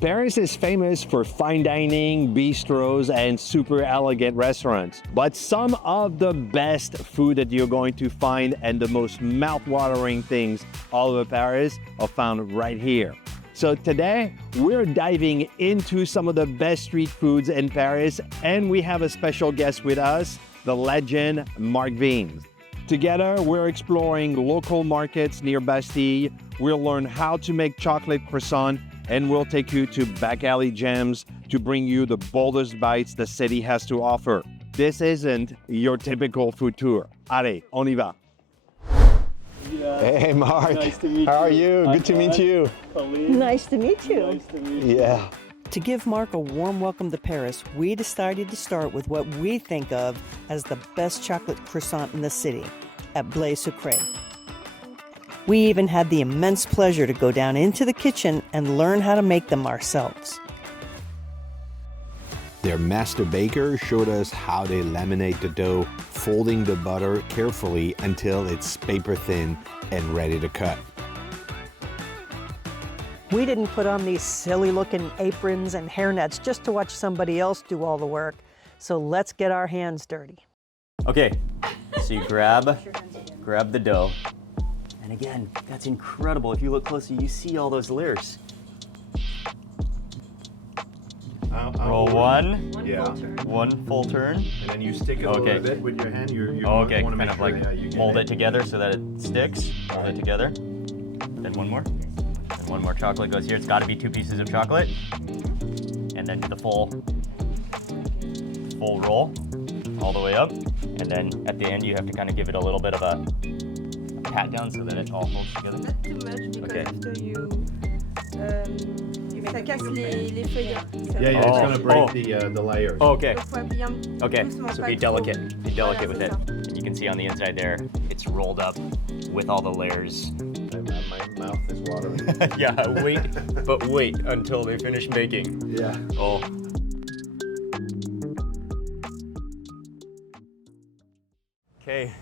Paris is famous for fine dining, bistros, and super elegant restaurants. But some of the best food that you're going to find and the most mouth-watering things all over Paris are found right here. So today, we're diving into some of the best street foods in Paris, and we have a special guest with us, the legend Mark Wiens. Together, we're exploring local markets near Bastille. We'll learn how to make chocolate croissant, and we'll take you to back alley gems to bring you the boldest bites the city has to offer. This isn't your typical food tour. Allez, on y va. Yeah. Hey, Mark. Nice to meet you. How are you? Good to meet you. Colleen. Nice to meet you. Nice to meet you. Yeah. To give Mark a warm welcome to Paris, we decided to start with what we think of as the best chocolate croissant in the city, at Sucré. We even had the immense pleasure to go down into the kitchen and learn how to make them ourselves. Their master baker showed us how they laminate the dough, folding the butter carefully until it's paper thin and ready to cut. We didn't put on these silly looking aprons and hairnets just to watch somebody else do all the work. So let's get our hands dirty. Okay, so you grab the dough. And again, that's incredible. If you look closely, you see all those layers. Roll one. Yeah. One full turn. And then you stick it a little bit with your hand. You Okay, want to kind make of sure like you get mold it together so that it sticks. Mold it together. Then one more. And one more chocolate goes here. It's got to be 2 pieces of chocolate. And then the full roll all the way up. And then at the end, you have to kind of give it a little bit of a pat down so that it all holds together. Not too much because Okay. after ça casse les feuilles. Yeah, it's going to break the layers. Okay. Donc, faut bien Okay, doucement, so pas be trop. delicate. Be delicate with Voilà, it. c'est ça. And you can see on the inside there, it's rolled up with all the layers. My mouth is watering. Yeah, wait until they finish baking. Yeah. Oh. Okay.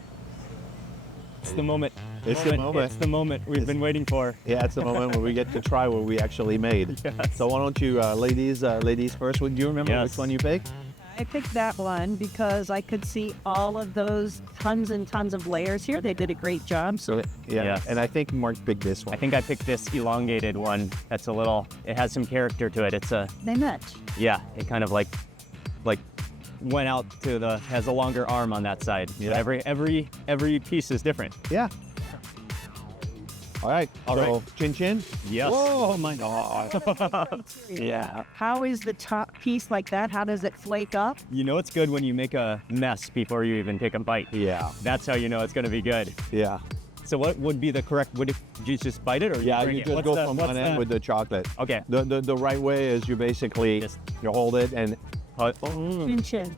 It's the moment. It's the moment. It's the moment we've been waiting for. Yeah, it's the moment where we get to try what we actually made. Yes. So why don't you, ladies first, do you remember Yes. which one you picked? I picked that one because I could see all of those tons and tons of layers here. They did a great job. So Yeah, Yes. and I think Mark picked this one. I think I picked this elongated one. That's it has some character to it. It's they match. yeah, it kind of like went out to has a longer arm on that side. Yeah. Every piece is different. Yeah. All right. All so, right. Chin chin. Yes. Oh my God. Yeah. How is the top piece like that? How does it flake up? You know it's good when you make a mess before you even take a bite. Yeah. That's how you know it's going to be good. Yeah. So what would be the correct, did you just bite it or Yeah, bring you it? just What's go the- from what's one end the- with the chocolate. Okay. The right way is you basically Just- you hold it and Chin chin.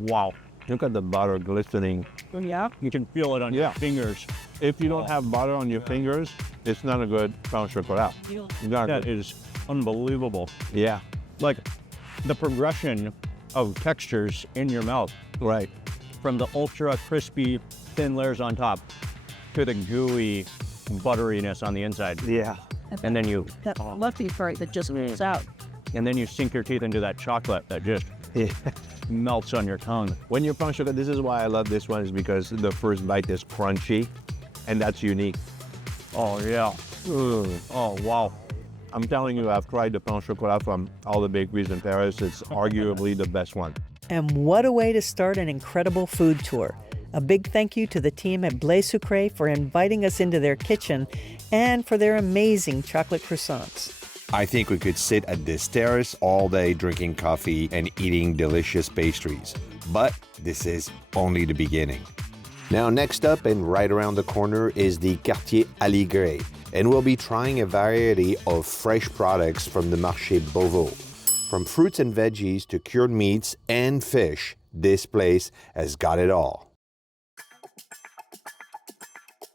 Wow. look at the butter glistening. Yeah. You can feel it on your fingers. If you don't have butter on your fingers, it's not a good pain chocolat. That Exactly. is unbelievable. Yeah. Like the progression of textures in your mouth, Right. from the ultra crispy thin layers on top to the gooey butteriness on the inside. Yeah. And then you That fluffy part that just moves out. sink your teeth into that chocolate that just Yeah. melts on your tongue. When you're pain chocolat, this is why I love this one, is because the first bite is crunchy, and that's unique. Oh yeah. Oh wow. I'm telling you, I've tried the pain chocolat from all the bakeries in Paris. It's arguably the best one. And what a way to start an incredible food tour. A big thank you to the team at Sucré for inviting us into their kitchen and for their amazing chocolate croissants. I think we could sit at this terrace all day drinking coffee and eating delicious pastries. But this is only the beginning. Now, next up and right around the corner is the Quartier Allégret, and we'll be trying a variety of fresh products from the Marché Beauvau. From fruits and veggies to cured meats and fish, this place has got it all.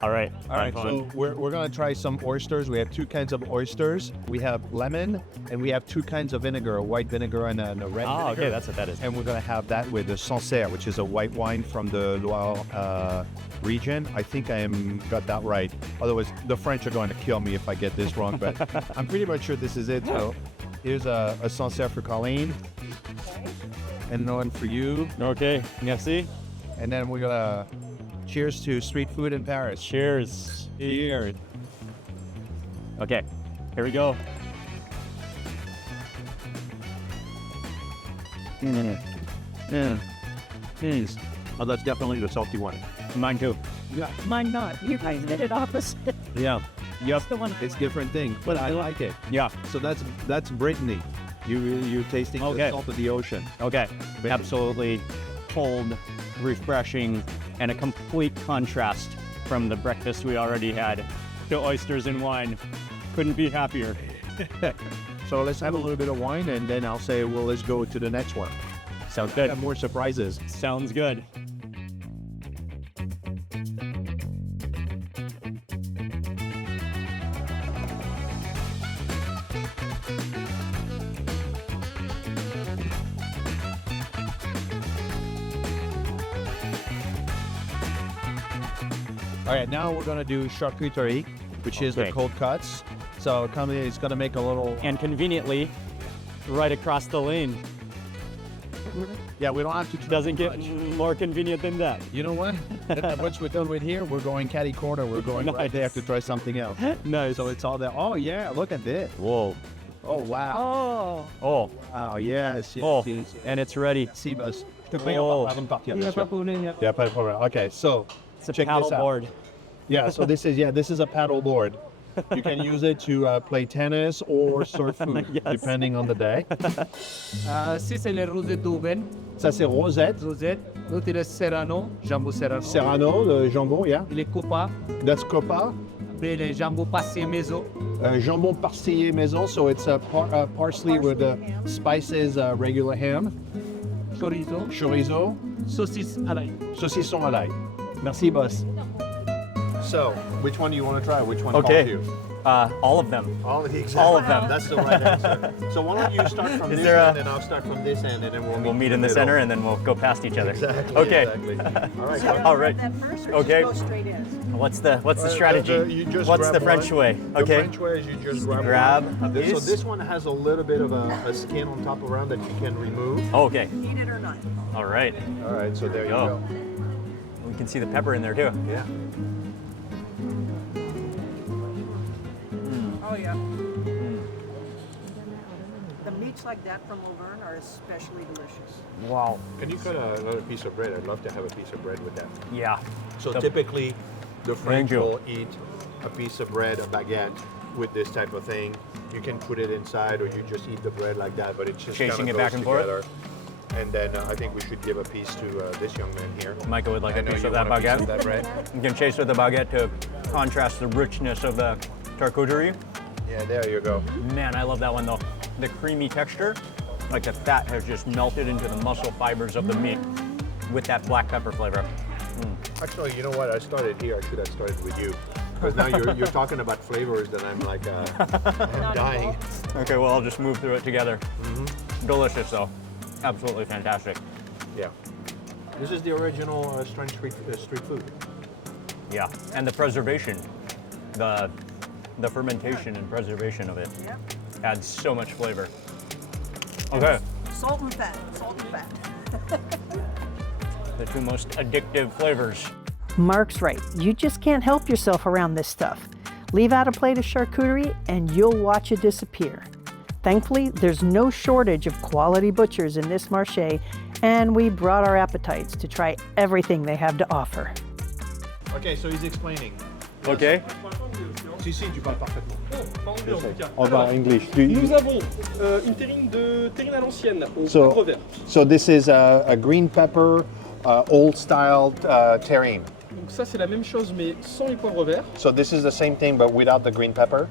All right. So we're gonna try some oysters. We have 2 kinds of oysters. We have lemon, and we have 2 kinds of vinegar, a white vinegar and a red Oh, vinegar. okay, that's what that is. And we're gonna have that with the Sancerre, which is a white wine from the Loire region. I think got that right. Otherwise, the French are going to kill me if I get this wrong, but I'm pretty much sure this is it. So here's a Sancerre for Colleen. And one for you. Okay, merci. And then we're gonna cheers to street food in Paris. Cheers. Cheers. Okay, here we go. Oh, that's definitely the salty one. Mine too. Mine not. You guys did it opposite. Yeah. Yep. The one. It's different thing, but I like it. Yeah. So that's Brittany. You're tasting Okay. the salt of the ocean. Okay. Absolutely cold, refreshing, and a complete contrast from the breakfast we already had. The oysters and wine. Couldn't be happier. So let's have a little bit of wine, and then I'll say, well, let's go to the next one. Sounds good. Have more surprises. Sounds good. All right, now we're gonna do charcuterie, which is the Okay. cold cuts. So it's gonna make a little. And conveniently, right across the lane. Yeah, we don't have to. Doesn't try get much. more convenient than that. You know what? Once we're done with here, we're going catty corner. We're going right there to try something else. Nice. So it's all there. Oh yeah, look at this. Whoa. Oh wow. Oh. Oh. Oh yes. yes, Oh. yes. And it's ready. Si, boss. Oh. Avant de partir, bien sûr. Y a pas de problème. Okay, so It's a check paddle this out. board. Yeah, so this is a paddle board. You can use it to play tennis or surf food, Yes. depending on the day. Si c'est les rosettes d'aubaine, Ça c'est rosette, rosette. L'autre est le serrano, jambon serrano. serrano, le jambon, yeah. Et les copas. That's copa. Après les jambons passés maison. Jambon parseillé maison, so it's parsley with spices, regular ham, Chorizo. chorizo, Saucisse à l'ail. saucisson à l'ail. Merci, boss. So, which one do you want to try? Which one calls Okay. you? All of them. All of them. That's the right answer. So why don't you start from Is this there a- end and I'll start from this end and then We'll meet in the center and then we'll go past each other. Exactly. Okay. Exactly. All right. go. All right. That first or Okay. just go straight in? What's the strategy? You just What's grab the French one. way? The Okay. French way is you just Grab one. a So piece. this one has a little bit of a skin on top around that you can remove. Oh, okay. Eat it or not? All right. All right. So there you Go. go. We can see the pepper in there too. Yeah. Oh, yeah. The meats like that from Auvergne are especially delicious. Wow. Can you cut another piece of bread? I'd love to have a piece of bread with that. Yeah. So The- typically, the French you. will eat a piece of bread, a baguette, with this type of thing. You can put it inside, or you just eat the bread like that. But it's just Chasing kinda it back goes and forth? together. And then I think we should give a piece to this young man here. Micah would like I a know piece you of that want a piece baguette. of that bread. You can chase with the baguette to contrast the richness of the charcuterie. Yeah, there you go. Man, I love that one though. The creamy texture, like the fat has just melted into the muscle fibers of the meat with that black pepper flavor. Actually, you know what? I started here. I should have started with you. Because now you're talking about flavors that I'm like, I'm dying. Okay, well, I'll just move through it together. Delicious though. Absolutely fantastic. Yeah. This is the original French street food. Yeah, and the preservation, the fermentation and preservation of it Yep. adds so much flavor. Okay, Salt and fat. Salt and fat. the two most addictive flavors. Mark's right. You just can't help yourself around this stuff. Leave out a plate of charcuterie and you'll watch it disappear. Thankfully, there's no shortage of quality butchers in this marché, and we brought our appetites to try everything they have to offer. Okay, so he's explaining. Okay. Si, si, tu parles parfaitement. Pas anglais en tout cas. On va English. Nous avons une terrine à l'ancienne, au So- poivre vert. So this is a green pepper, old style terrine. Donc ça c'est la même chose mais sans les poivres verts. So this is the same thing but without the green pepper.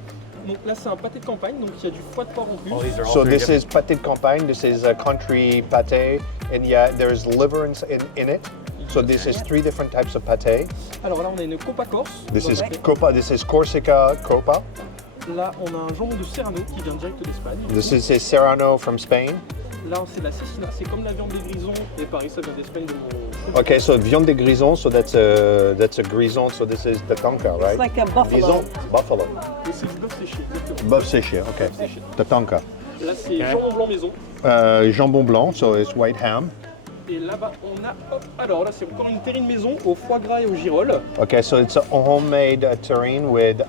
Donc là c'est un pâté de campagne, donc il y a du foie de porc en plus. Oh, these are all So three this is different- pâté de campagne. This is a country pâté, and yeah, there's liver in it. So this is 3 different types of pâté. Alors là on a une copa corse. This dans is le pâté. copa. This is Corsica copa. Là on a un jambon de Serrano qui vient direct d'Espagne. This is a Serrano from Spain. Là, c'est la cecina. C'est comme la viande des grisons. Et pareil, ça vient d'Espagne de mon... Okay, so viande de grison, so that's a grison, so this is tatanka, right? It's like a buffalo. Grison, buffalo. Et c'est du bœuf séché, exactement. Bœuf séché, okay. Séché. Tatanka. Là, c'est jambon blanc maison. Jambon blanc, so it's white ham. Et là-bas, on a... Hop, alors là, c'est encore une terrine maison au foie gras et au girolles. Okay, so it's a homemade terrine with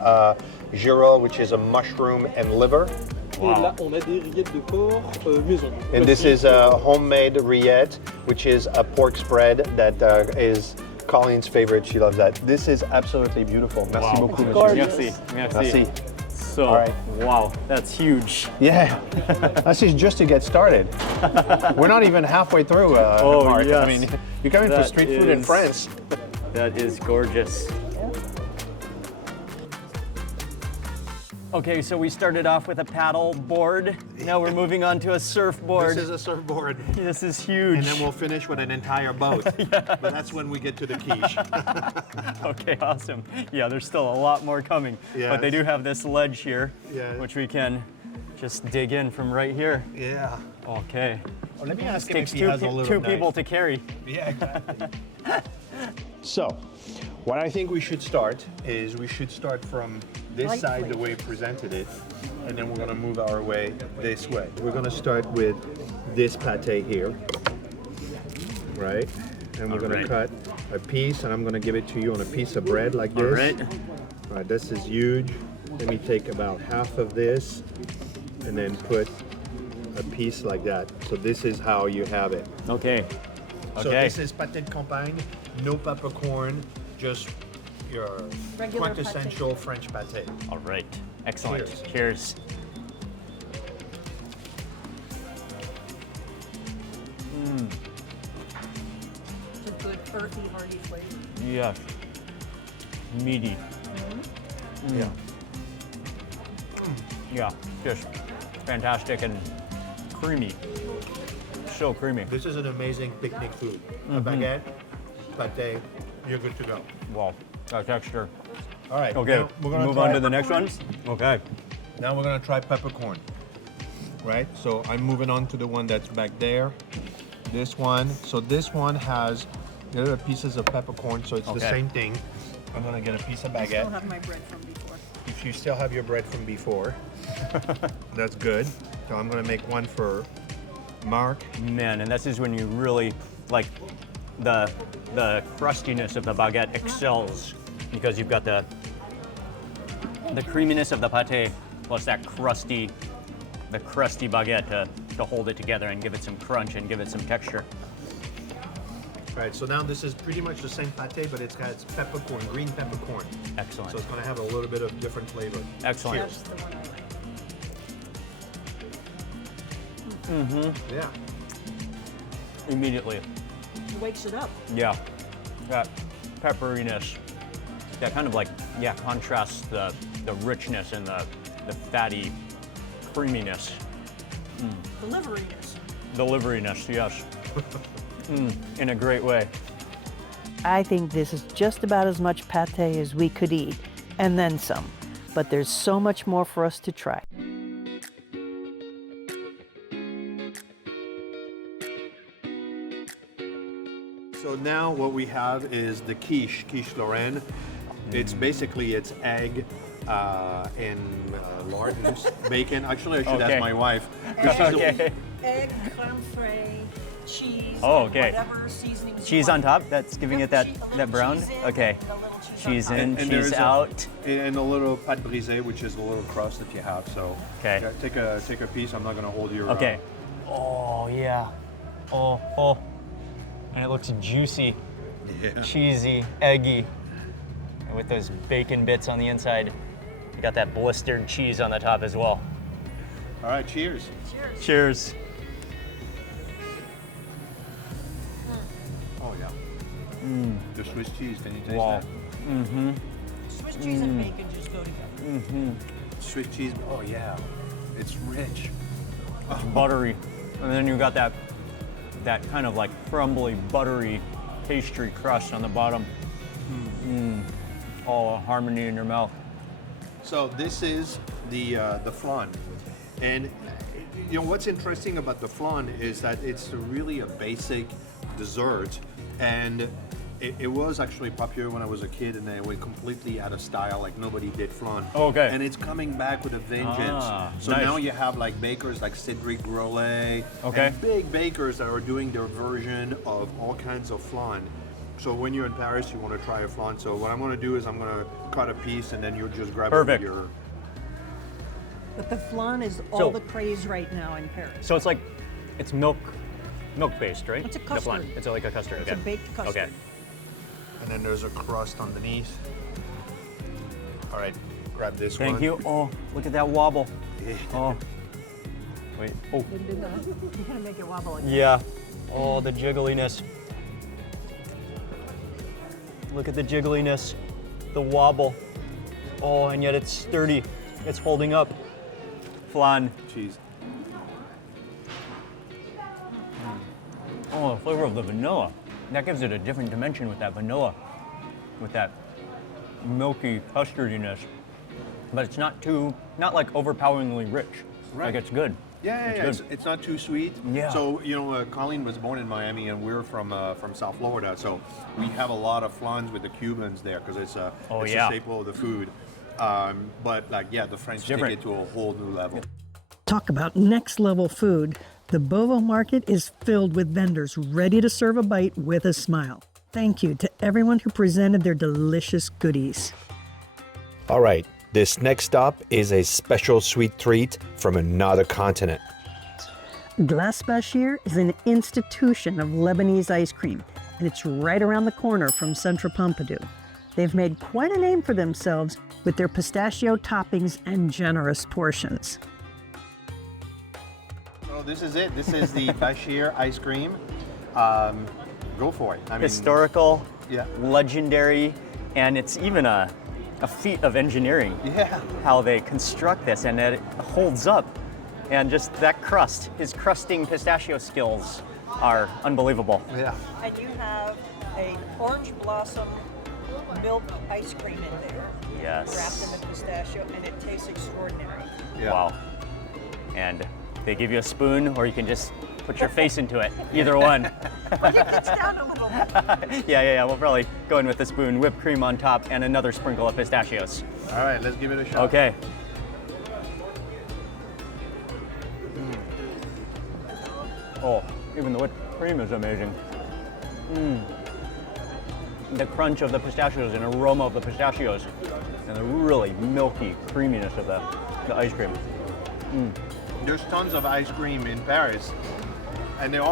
girole, which is a mushroom and liver. Et là, on a des rillettes de porc maison. And this is a homemade rillette, which is a pork spread that is Colleen's favorite. She loves that. This is absolutely beautiful. Merci beaucoup, monsieur. Merci. Merci. So, All right. wow, that's huge. Yeah, this is just to get started. We're not even halfway through, Mark. yes. I mean, you're coming for That street food in is- France. That is gorgeous. Okay, so we started off with a paddle board. Now we're moving on to a surfboard. This is a surfboard. This is huge. And then we'll finish with an entire boat. But that's when we get to the quiche. Okay, awesome. Yeah, there's still a lot more coming. But they Yes. do have this ledge here, Yeah. which we can just dig in from right here. Yeah. Okay. Oh, let me ask him Takes if he has a little two knife. people to carry. Yeah, exactly. So, what I think we should start is we should start from this side, the way we presented it, and then we're gonna move our way this way. We're gonna start with this pate here, right? And we're gonna cut a piece, and I'm gonna give it to you on a piece of bread like this. All right. All right, this is huge. Let me take about half of this, and then put a piece like that. So this is how you have it. Okay. So Okay. this is pâté de campagne, no peppercorn, just your Regular quintessential French pâté. All right. Excellent. Cheers. Cheers. It's a good earthy, hearty flavor. Yes. Meaty. Yeah. Yeah. Just fantastic and creamy. So creamy. This is an amazing picnic food. A baguette, pâté, you're good to go. Wow. That texture. All right. Okay. Now we're gonna Move try, on to the next one. Okay. Now we're gonna try peppercorn. Right. So I'm moving on to the one that's back there. This one. So this one has little pieces of peppercorn. So it's the Okay. same thing. I'm gonna get a piece of I still baguette. have my bread from before. If you still have your bread from before, that's good. So I'm gonna make one for Mark. Man, and this is when you really like the crustiness of the baguette excels because you've got the creaminess of the pâté plus that crusty baguette to hold it together and give it some crunch and give it some texture. All right, so now this is pretty much the same pâté, but it's got its peppercorn, green peppercorn. Excellent. So it's gonna have a little bit of different flavor. Excellent. That's the one I like. Yeah. Immediately. It wakes it up. Yeah. That pepperiness. That kind of like, yeah, contrasts the richness and the fatty creaminess. Deliveriness. Deliveriness, yes. In a great way. I think this is just about as much pate as we could eat, and then some. But there's so much more for us to try. So now what we have is the quiche Lorraine. It's basically it's egg and lard and bacon. Actually, I should Okay. ask my wife. Okay. Egg, creme fraiche, cheese, Oh, okay. whatever seasonings you Cheese on want. top? That's giving Yep, it that, cheese- a little that brown? cheese in, Okay. and a little cheese on Cheese top. in, And there cheese is out. and a little pâte brisée, which is the little crust that you have. So Okay. yeah, take a piece. I'm not gonna hold your. Okay. Oh, yeah. Oh. And it looks juicy, Yeah. cheesy, eggy. And with those bacon bits on the inside. You got that blistered cheese on the top as well. All right. Cheers. Cheers. Oh yeah. The Swiss cheese. Can you taste Wow. that? Swiss cheese and bacon just go together. Swiss cheese. Oh yeah. It's rich. Buttery. And then you got that kind of like crumbly, buttery pastry crust on the bottom. All harmony in your mouth. So this is the flan, and You know, what's interesting about the flan is that it's really a basic dessert, and it was actually popular when I was a kid, and then it went completely out of style, like nobody did flan. Okay. And it's coming back with a vengeance. So nice. now you have like bakers like Cédric Grolet, and big bakers that are doing their version of all kinds of flan. So when you're in Paris, you want to try a flan. So what I'm going to do is I'm going to cut a piece, and then you'll just grab it with your... But the flan is all the craze right now in Paris. So it's like, it's milk based, right? It's a The custard. flan. It's like a custard. It's a baked custard. Okay. And then there's a crust underneath. All right, grab this one. Thank you. Oh, look at that wobble. Oh. Wait. Oh. You're gonna make it wobble again. Yeah. Oh, the jiggliness. Look at the jiggliness, the wobble. Oh, and yet it's sturdy. It's holding up. Flan. Cheese. Oh, the flavor of the vanilla. That gives it a different dimension with that vanilla, with that milky custardiness. But it's not like overpoweringly rich. Right. Like it's good. Yeah, it's not too sweet. Yeah. So, you know, Colleen was born in Miami, and we're from South Florida, so we have a lot of flans with the Cubans there, because it's a staple of the food. But like, yeah, the French take it to a whole new level. Talk about next level food. The Beauvau market is filled with vendors ready to serve a bite with a smile. Thank you to everyone who presented their delicious goodies. All right, this next stop is a special sweet treat from another continent. Glace Bachir is an institution of Lebanese ice cream, and it's right around the corner from Centre Pompidou. They've made quite a name for themselves with their pistachio toppings and generous portions. So this is it. This is the Bachir Ice Cream. Go for it. I mean, historical, legendary, and it's even a feat of engineering. Yeah. How they construct this, and it holds up. And just that crust, his crusting pistachio skills are unbelievable. Yeah. And you have an orange blossom milk ice cream in there. Yes. Wrapped in the pistachio, and it tastes extraordinary. Yeah. Wow. And they give you a spoon, or you can just put your face into it. Either one. Well, you pitch down a little bit. Yeah. We'll probably go in with the spoon, whipped cream on top, and another sprinkle of pistachios. All right, let's give it a shot. Okay. Oh, even the whipped cream is amazing. The crunch of the pistachios and aroma of the pistachios, and the really milky creaminess of the ice cream. There's tons of ice cream in Paris, and a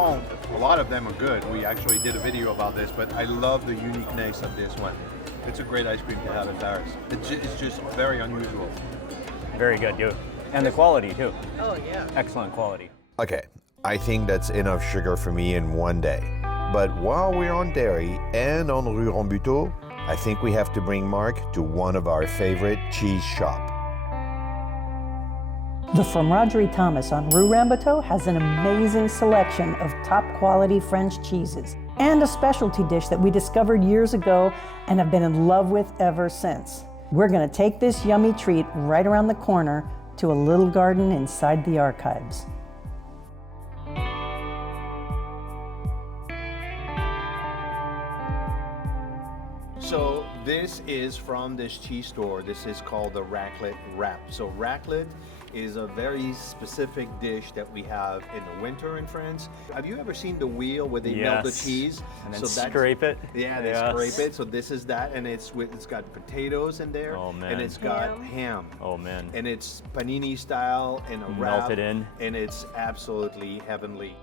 lot of them are good. We actually did a video about this, but I love the uniqueness of this one. It's a great ice cream to have in Paris. It's just very unusual. Very good, dude. And the quality, too. Oh, yeah. Excellent quality. Okay, I think that's enough sugar for me in one day. But while we're on dairy and on Rue Rambuteau, I think we have to bring Mark to one of our favorite cheese shops. The Fromagerie Thomas on Rue Rambuteau has an amazing selection of top quality French cheeses and a specialty dish that we discovered years ago and have been in love with ever since. We're going to take this yummy treat right around the corner to a little garden inside the archives. So this is from this cheese store. This is called the raclette wrap. So raclette is a very specific dish that we have in the winter in France. Have you ever seen the wheel where they melt the cheese? And then scrape it? Yeah, they scrape it. So this is that, and it's got potatoes in there. Oh, man. And it's got ham. Oh, man. And it's panini style in a wrap. Melted in. And it's absolutely heavenly.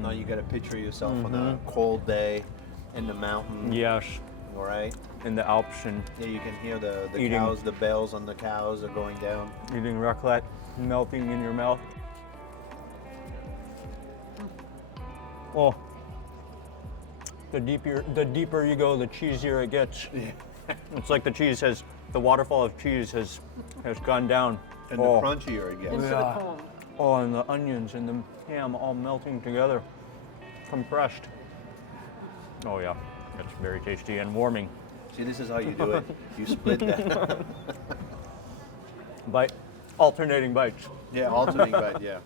Now you gotta picture yourself on a cold day in the mountain. Yes. All right. In the Alps, and Yeah, you can hear the Eating. cows, the bells on the cows are going down. eating raclette, melting in your mouth. Oh. The deeper you go, the cheesier it gets. It's like the waterfall of cheese has gone down. And the crunchier it gets. Into the cone. Oh, and the onions and the ham all melting together, compressed. Oh yeah. That's very tasty and warming. See, this is how you do it. You split that. Bite, alternating bites. Yeah, alternating bite, yeah.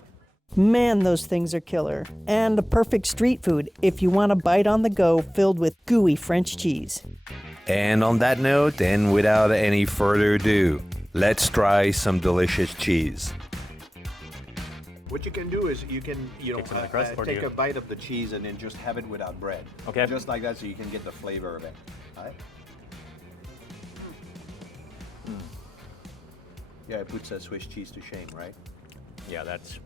Man, those things are killer. And the perfect street food if you want a bite on the go filled with gooey French cheese. And on that note, and without any further ado, let's try some delicious cheese. What you can do is you can, Take some of the crust, or do take you- a bite of the cheese and then just have it without bread. Okay. Just like that, so you can get the flavor of it. All right? Yeah, it puts that Swiss cheese to shame, right? Yeah, that's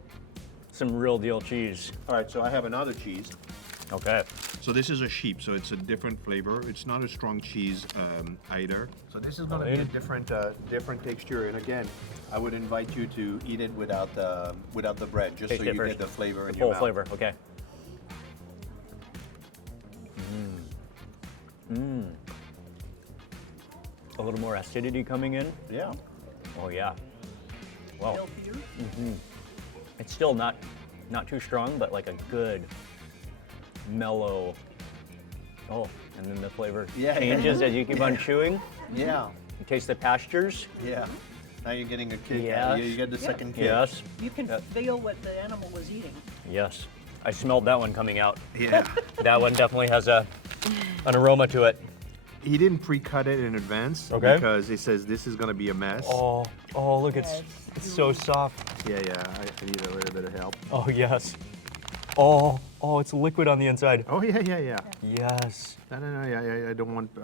some real deal cheese. All right, so I have another cheese. Okay. So this is a sheep, so it's a different flavor. It's not a strong cheese either. So this is going to be a different texture, and again, I would invite you to eat it without the bread, just Taste so it you first. get the flavor in The your full mouth. flavor, okay. A little more acidity coming in. Yeah. Oh yeah. Well, it's still not too strong, but like a good mellow. Oh, and then the flavor Yeah, changes yeah. as you keep on chewing. Yeah. You taste the pastures. Yeah. Now you're getting a kick. Yes. You get the second kick. Yes. You can feel what the animal was eating. Yes. I smelled that one coming out. Yeah. That one definitely has an aroma to it. He didn't pre-cut it in advance because he says this is gonna be a mess. Oh, look, it's so soft. Yeah, I need a little bit of help. Oh yes. Oh, it's liquid on the inside. Oh yeah. Yes. No, yeah, I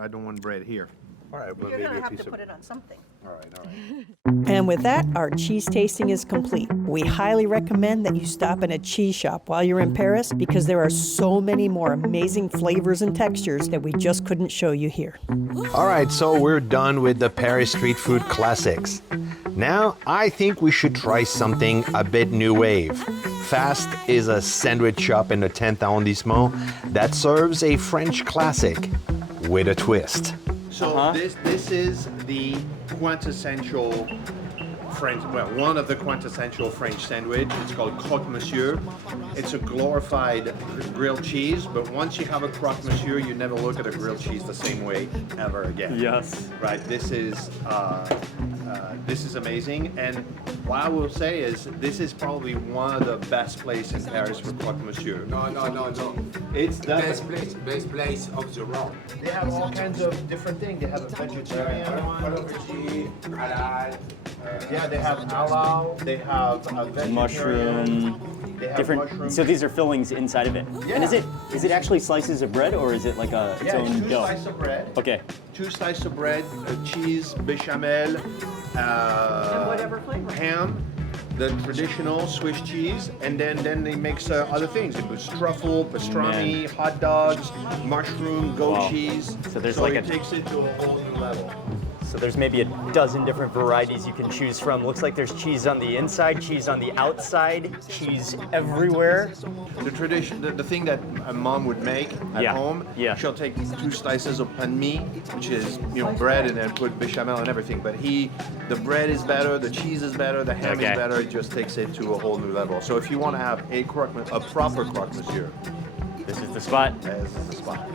don't want bread here. All right, well, You're maybe gonna a have piece to of. put it on something. All right. And with that, our cheese tasting is complete. We highly recommend that you stop in a cheese shop while you're in Paris because there are so many more amazing flavors and textures that we just couldn't show you here. All right, so we're done with the Paris street food classics. Now, I think we should try something a bit new wave. Faste is a sandwich shop in the 10th arrondissement that serves a French classic with a twist. So this is the quintessential French, well, one of the quintessential French sandwich. It's called Croque Monsieur. It's a glorified grilled cheese, but once you have a Croque Monsieur, you never look at a grilled cheese the same way ever again. Yes. Right. This is amazing, and what I will say is this is probably one of the best places in Paris for Croque Monsieur. No. It's the Best place of the world. They have all kinds of different things. They have a vegetarian one. Halal. Yeah, they have halal. They have a vegetarian. Mushroom, They have different. mushroom. So these are fillings inside of it. Yeah. And is it actually slices of bread or is it like its Yeah, own two dough? slices of bread. Okay. Two slices of bread, cheese, bechamel, And whatever flavor. ham, the traditional Swiss cheese, and then they mix other things. It was truffle, pastrami, hot dogs, mushroom, goat Wow. cheese. So there's like it a- takes it to a whole new level. So there's maybe a dozen different varieties you can choose from. Looks like there's cheese on the inside, cheese on the outside, cheese everywhere. The tradition, the thing that a mom would make at Yeah, home, yeah. she'll take two slices of pain de mie, which is bread, and then put bechamel and everything. But the bread is better, the cheese is better, the ham Okay. is better. It just takes it to a whole new level. So if you want to have a proper croque monsieur, This is the spot. this is the spot.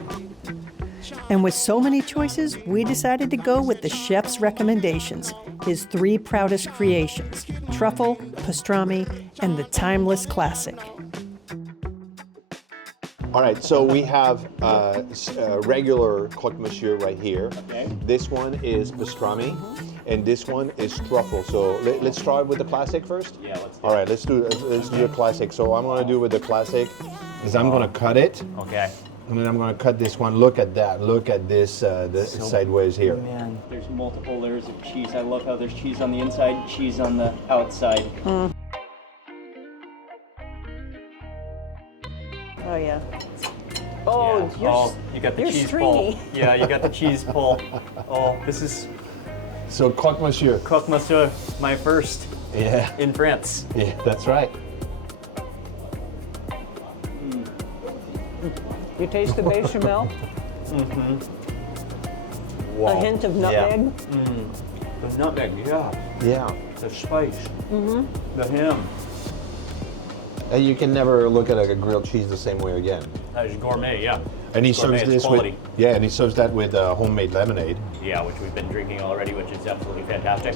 And with so many choices, we decided to go with the chef's recommendations, his 3 proudest creations, truffle, pastrami, and the timeless classic. All right, so we have regular croque monsieur right here. Okay. This one is pastrami, and this one is truffle. So let's start with the classic first. Yeah, let's do All right, let's do the classic. So what I'm gonna do with the classic is I'm gonna cut it, Okay. and then I'm gonna cut this one. Look at that. Look at this sideways here. Man, there's multiple layers of cheese. I love how there's cheese on the inside, cheese on the outside. Oh, yeah. Oh, you got the you're cheese stringy. pull. Yeah, you got the cheese pull. Oh, this is So croque monsieur. Croque Monsieur, my first Yeah, in France. yeah, that's right. You taste the bechamel? Wow. A hint of nutmeg? The nutmeg, yeah. Yeah. The spice. The ham. And you can never look at a grilled cheese the same way again. That is gourmet, yeah. And he Gourmet, serves it's this quality. with, yeah, and he serves that with homemade lemonade. Yeah, which we've been drinking already, which is absolutely fantastic.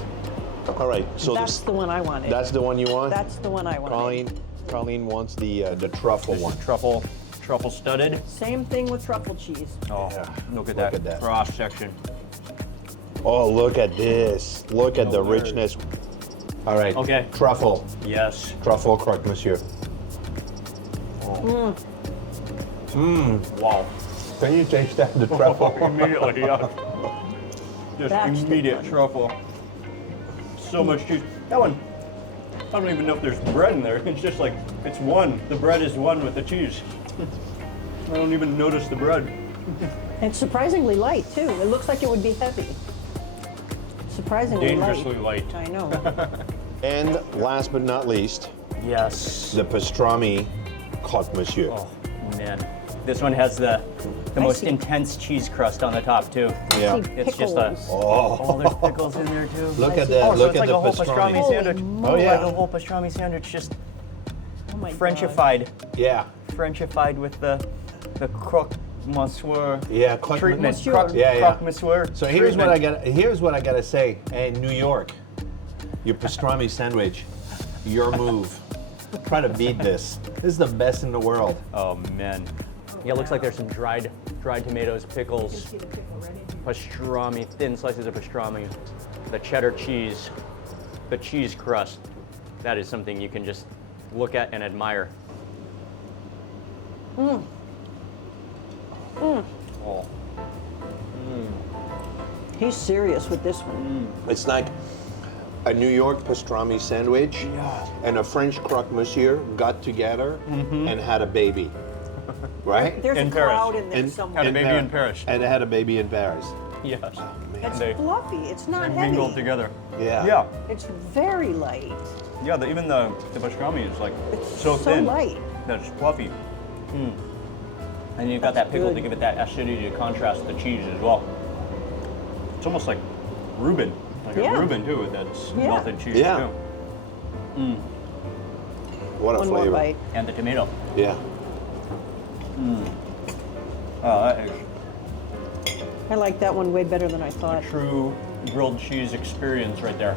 All right, so That's the one I wanted. that's the one you want? That's the one I wanted. Colleen wants the truffle one. Truffle studded. Same thing with truffle cheese. Oh, look at that cross section. Oh, look at this. Look at the richness. All right. Okay. Truffle. Yes. Truffle croque monsieur. Wow. Can you taste that, the truffle? Immediately, yeah. Just That's the immediate one. truffle. So much cheese. That one, I don't even know if there's bread in there. It's just like, it's one. The bread is one with the cheese. I don't even notice the bread. It's surprisingly light too. It looks like it would be heavy. Surprisingly Dangerously light. I know. And last but not least, Yes. the pastrami croque monsieur. Oh, man. This one has the most intense cheese crust on the top, too. Yeah. It's just a... Oh, there's pickles in there, too. Look at that. Oh, so Look it's at like the a whole pastrami. pastrami sandwich. Oh, yeah. Like a whole pastrami sandwich, just Oh my Frenchified. Yeah. Frenchified with the croque monsieur Yeah, croque treatment. monsieur. Croque, Yeah, yeah. croque monsieur So here's what treatment. I gotta say. Hey, New York, your pastrami sandwich, your move. Try to beat this. This is the best in the world. Oh, man. Yeah, it looks like there's some dried tomatoes, pickles, pastrami, thin slices of pastrami, the cheddar cheese, the cheese crust. That is something you can just look at and admire. Oh. He's serious with this one. It's like a New York pastrami sandwich and a French croque monsieur got together and had a baby. Right? There's In a Paris. cloud in there somewhere. Had a baby in Paris. And it had a baby in Paris. Yes. It's They fluffy. It's not they heavy. mingled together. Yeah. Yeah. It's very light. Yeah, even the pastrami is like It's so so thin. light. That it's fluffy. And you've got that pickle good. to give it that acidity to contrast the cheese as well. It's almost like Reuben. Like Yeah. a Reuben too, with that Yeah. melted cheese Yeah. too. What a One more flavor. bite. And the tomato. Yeah. Oh, that is I like that one way better than I thought. a true grilled cheese experience right there.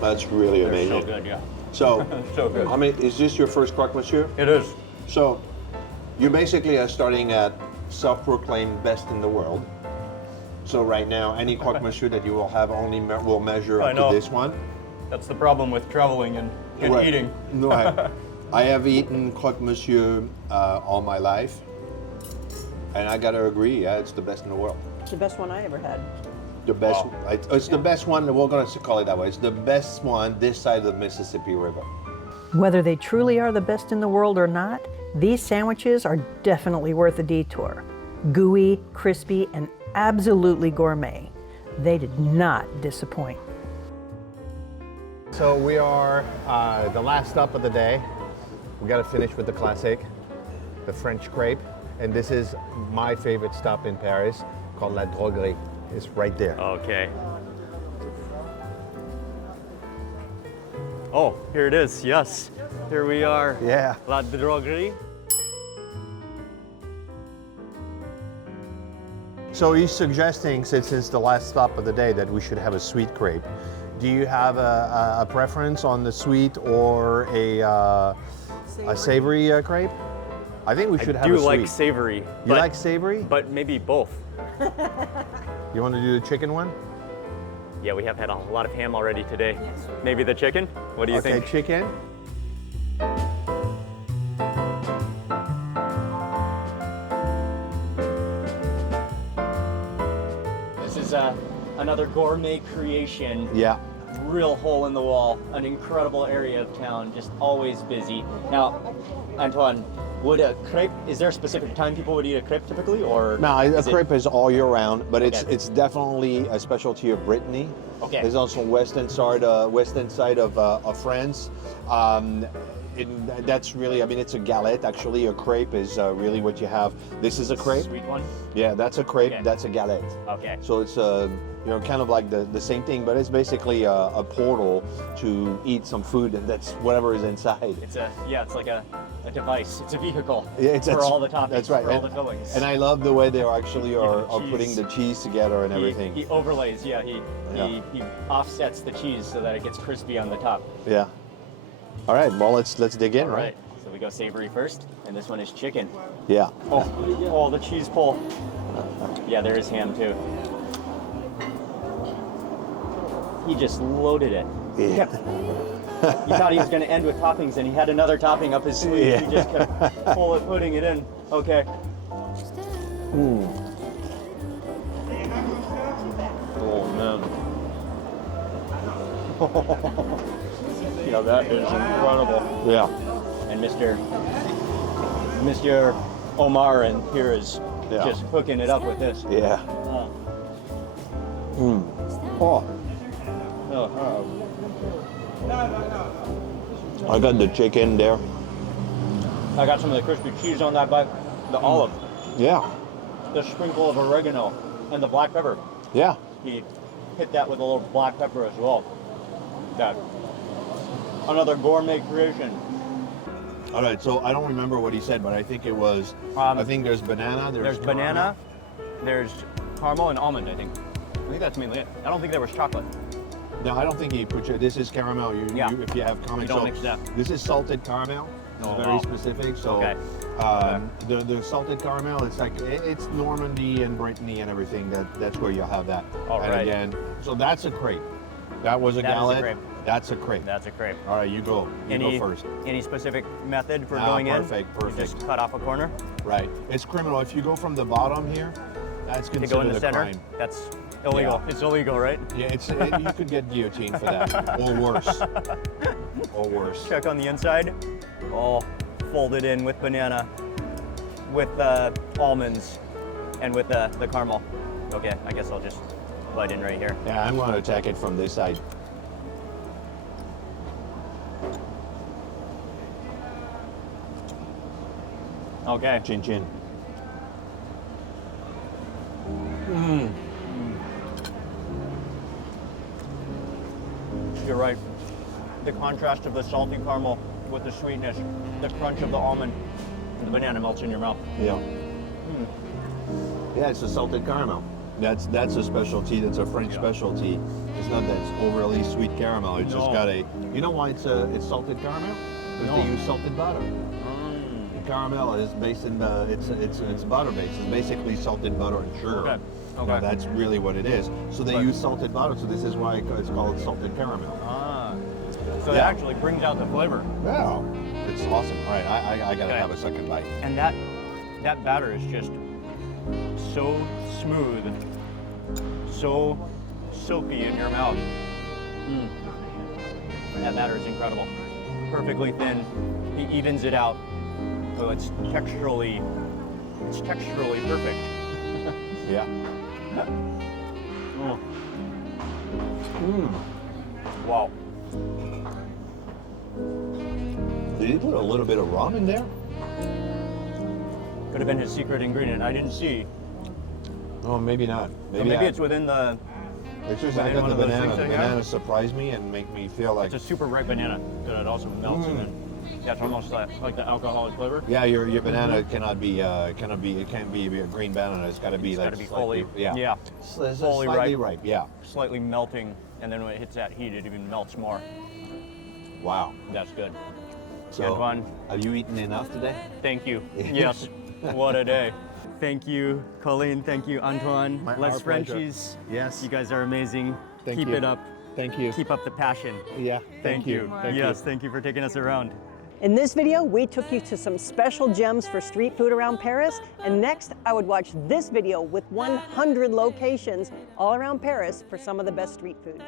That's really They're amazing. so good, yeah. So, So good. I mean, is this your first croque monsieur? It is. So, you basically are starting at self-proclaimed best in the world. So right now, any croque monsieur that you will have only will measure I up to know. this one. That's the problem with traveling and Right. eating. Right. I have eaten croque monsieur all my life, and I gotta agree, yeah, it's the best in the world. It's the best one I ever had. The best. Wow. It's the best one. We're gonna call it that way. It's the best one this side of the Mississippi River. Whether they truly are the best in the world or not, these sandwiches are definitely worth a detour. Gooey, crispy, and absolutely gourmet. They did not disappoint. So we are the last stop of the day. We got to finish with the classic, the French crepe, and this is my favorite stop in Paris, called La Droguerie. It's right there. Okay. Oh, here it is. Yes. Here we are. Yeah. La Droguerie. So he's suggesting, since it's the last stop of the day, that we should have a sweet crepe. Do you have a preference on the sweet or a savory crepe? I think we should have a I do sweet. like savory. You like savory? But maybe both. You want to do the chicken one? Yeah, we have had a lot of ham already today. Yes. Maybe the chicken? What do you think? Okay, chicken. This is another gourmet creation. Yeah. Real hole in the wall, an incredible area of town, just always busy. Now, Antoine, would a crepe, is there a specific time people would eat a crepe typically, or? No, a crepe is all year round, but Okay. it's definitely a specialty of Brittany. Okay. There's also western side of France. That's really, I mean, it's a galette. Actually, a crepe is really what you have. This is a crepe. Sweet one? Yeah, that's a crepe. Okay. That's a galette. Okay. So it's you know, kind of like the same thing, but it's basically a portal to eat some food, and that's whatever is inside. It's it's like a device. It's a vehicle It's for all the toppings, That's right. for all the fillings. And I love the way they actually are cheese. putting the cheese together and everything. He overlays, he offsets the cheese so that it gets crispy on the top. Yeah. All right, well, let's dig in, All right? So we go savory first, and this one is chicken. Yeah. Oh, the cheese pull. Yeah, there is ham too. He just loaded it. Yeah. You thought he was going to end with toppings, and he had another topping up his sleeve. Yeah. He just kept putting it in. Okay. Mm. Oh man. Yeah, that is incredible. Yeah. And Mr. Omar in here is just hooking it up with this. Yeah. Mm. Oh. I got the chicken there. I got some of the crispy cheese on that bite. The olive. Yeah. The sprinkle of oregano and the black pepper. Yeah. He hit that with a little black pepper as well. That another gourmet creation. All right, so I don't remember what he said, but I think it was. I think there's banana. There's banana. There's caramel and almond. I think that's mainly it. I don't think there was chocolate. No, I don't think he put. This is caramel. You if you have caramel. You don't mix that. This is salted caramel. It's very specific. So the salted caramel, it's like it's Normandy and Brittany and everything. That's where you'll have that. All right. Again, so that's a crepe. That was a galette. That's a crepe. That's a crepe. All right, you go. You go first. Any specific method for going in? Perfect. You just cut off a corner? Right. It's criminal. If you go from the bottom here, that's considered to go in the center? crime. That's illegal. Yeah. It's illegal, right? Yeah, you could get guillotined for that, or worse. Or worse. Check on the inside. All folded in with banana, with almonds, and with the caramel. Okay, I guess I'll just bite in right here. Yeah, I'm going to attack it from this side. Okay. Chin chin. You're right. The contrast of the salty caramel with the sweetness, the crunch of the almond, and the banana melts in your mouth. Yeah. Yeah, it's a salted caramel. That's a specialty. That's a French specialty. It's not that overly sweet caramel. It's just got a. You know why it's salted caramel? Because they use salted butter. The caramel is based in it's butter based. It's basically salted butter and sugar. Okay. Now, that's really what it is. So they use salted butter. So this is why it's called salted caramel. So it actually brings out the flavor. Wow, it's awesome. All right, I gotta have a second bite. And that batter is just so smooth, so silky in your mouth. That batter is incredible. Perfectly thin. He evens it out. So it's texturally perfect. Yeah. Wow. Did he put a little bit of rum in there? Could have been his secret ingredient. I didn't see. Oh, maybe not. Maybe it's within the. It's just I got the banana. The banana surprised me and make me feel like it's a super ripe banana that it also melts in. That's almost like the alcoholic flavor. Yeah, your banana cannot be it can't be a green banana. It's got to be like fully fully ripe. Yeah, slightly melting, and then when it hits that heat, it even melts more. Wow, that's good. So, good one. Have you eaten enough today? Thank you. Yes. What a day. Thank you, Colleen. Thank you, Antoine. Let's Frenchies. Yes. You guys are amazing. Keep it up. Thank you. Keep up the passion. Yeah. Thank you. Thank you for taking us around. In this video, we took you to some special gems for street food around Paris, and next I would watch this video with 100 locations all around Paris for some of the best street food.